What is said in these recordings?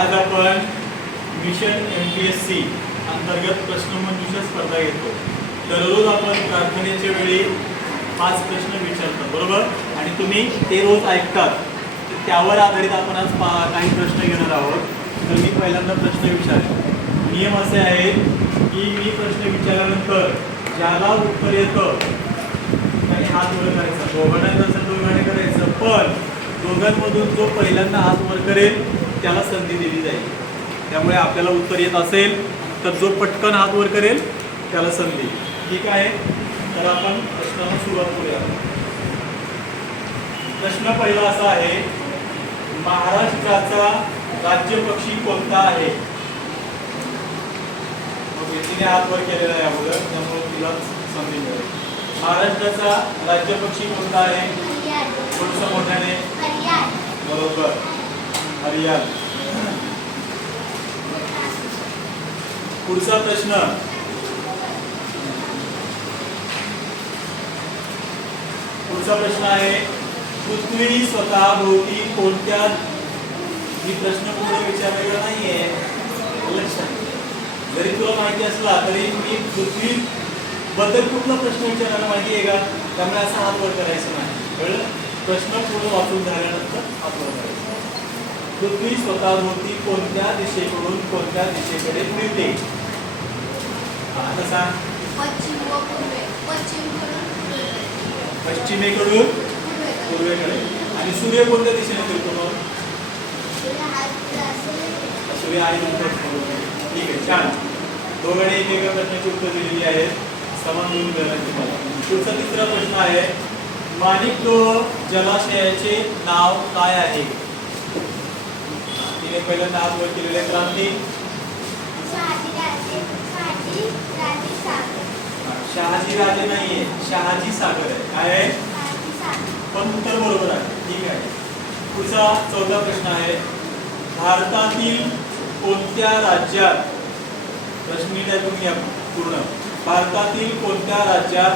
आज आपण mission MPSC अंतर्गत प्रश्नमंजुषा स्पर्धा घेतो। दररोज आपण प्रार्थनेच्या वेळी 5 प्रश्न विचारतो, बरोबर? आणि तुम्ही ते रोज ऐकतात, त्यावर आधारित आपण आज काही प्रश्न घेणार आहोत। तर मी पहिल्यांदा प्रश्न विचारेन। नियम असे आहेत की मी प्रश्न विचारल्यानंतर ज्याला उत्तर येतं त्याने हात वर करायचा, दोघांना नसेल दोघांनी करायचं, पण दोघांमधून जो पहिल्यांदा हात वर करेल त्याला संधी दिली जाईल। त्यामुळे आपल्याला उत्तर येत असेल तर जो पटकन हात वर करेल त्याला संधी, ठीक आहे? तर आपण प्रश्नाला सुरुवात करूया। प्रश्न पहिला असा आहे, महाराष्ट्राचा राज्य पक्षी कोणता आहे? तिने हात वर केलेला आहे अगोदर, त्यामुळे तिला संधी मिळेल। महाराष्ट्राचा राज्य पक्षी कोणता आहे? थोडंसं मोठ्याने। बरोबर, हरियाल। पुढचा प्रश्न, आहे पृथ्वी स्वतः भोवती कोणत्या, ही प्रश्न पुढे विचारलेला नाहीये, लक्षात। जरी तुला माहिती असला तरी मी पृथ्वी बद्दल कुठला प्रश्न विचारायला माहिती आहे का? त्यामुळे असा हात वर करायचं नाही, कळलं? प्रश्न पूर्ण वाचून झाल्यानंतर हात वर करायचा। पृथ्वी स्वतः भोवती कोणत्या दिशेकडून कोणत्या दिशेकडे फिरते? आता सांग। पश्चिमेकडून पूर्वेकडे। आणि सूर्य कोणत्या दिशेने फिरतो मग? सूर्य आहे नंतर, ठीक आहे, छान। दोघांनी एकेका प्रश्नाची उत्तर दिलेली आहेत, समान होऊन गेल्याची मला। पुढचा तिसरा प्रश्न आहे, माणिकडोह जलाशयाचे नाव काय आहे? तिने पहिल्यांदा हात वर केलेले, क्रांती। शहाजी राजे नाहीये, शहाजी सागर आहे। काय आहे? पण उत्तर बरोबर आहे, ठीक आहे। पुढचा चौथा प्रश्न आहे, भारतातील कोणत्या राज्यात, प्रश्न नीट ऐकून घ्या पूर्ण, भारतातील कोणत्या राज्यात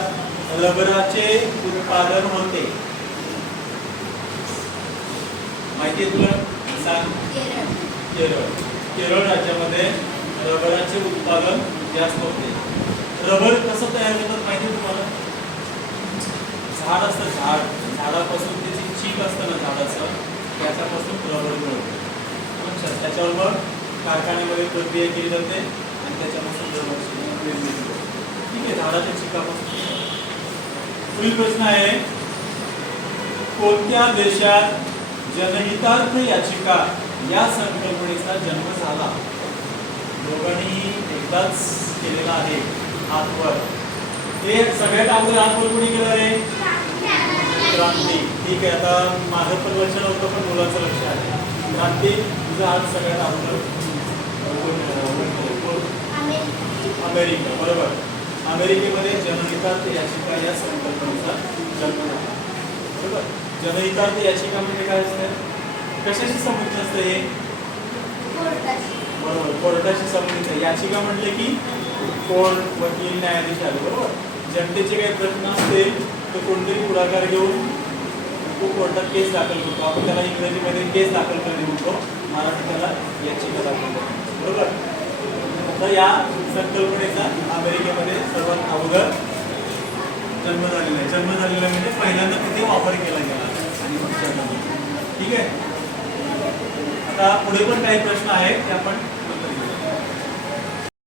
रबराचे उत्पादन होते? माहिती आहे तुला? सांग। केरळ। केरळ राज्यामध्ये रबराचे उत्पादन जास्त होते। रबर कसं तयार होतात माहिती आहे तुम्हाला? झाड असतं, झाडापासून त्याची चीक असतं ना झाडाचं, त्याच्यापासून रबर मिळतं। त्याच्यावर मग कारखान्यामध्ये प्रक्रिया केली जाते आणि त्याच्यापासून रबर निर्मिती होते, ठीक आहे, झाडाच्या चिकापासून। पुढील प्रश्न आहे, कोणत्या देशात जनहितार्थ याचिका या संकल्पनेचा जन्म झाला? दोघांनी एकदाच केलेला आहे हात वर। हे सगळ्यात अगोदर हात वर कोणी केलं आहे? क्रांती, ठीक आहे। आता माझं पण लक्ष नव्हतं पण मुलाचं लक्ष आहे। क्रांती, तुझा हात सगळ्यात अगोदर अमेरिका, बरोबर। अमेरिकेमध्ये जनहितार्थ याचिका या संकल्पनेचा जन्म झाला, बरोबर। जनहितार्थ याचिका म्हणजे काय असते? कशाशी संबंधित असते हे? बरोबर, कोर्टाशी संबंधित। याचिका म्हटले की कोर्ट, वकील, न्यायाधीश आले, बरोबर। जनतेचे काही प्रश्न असतील तर कोणतरी पुढाकार घेऊन तो कोर्टात केस दाखल करतो, आपण त्याला इंग्रजीमध्ये केस दाखल करणे म्हणतो, मराठीत त्याला याचिका दाखल करतो, बरोबर। तर या संकल्पनेचा अमेरिकेमध्ये सर्वात अगोदर जन्म झालेला आहे। जन्म झालेला म्हणजे पहिल्यांदा तिथे वापर केला गेला आणि मग, ठीक आहे। आता पुढे पण काही प्रश्न आहेत ते आपण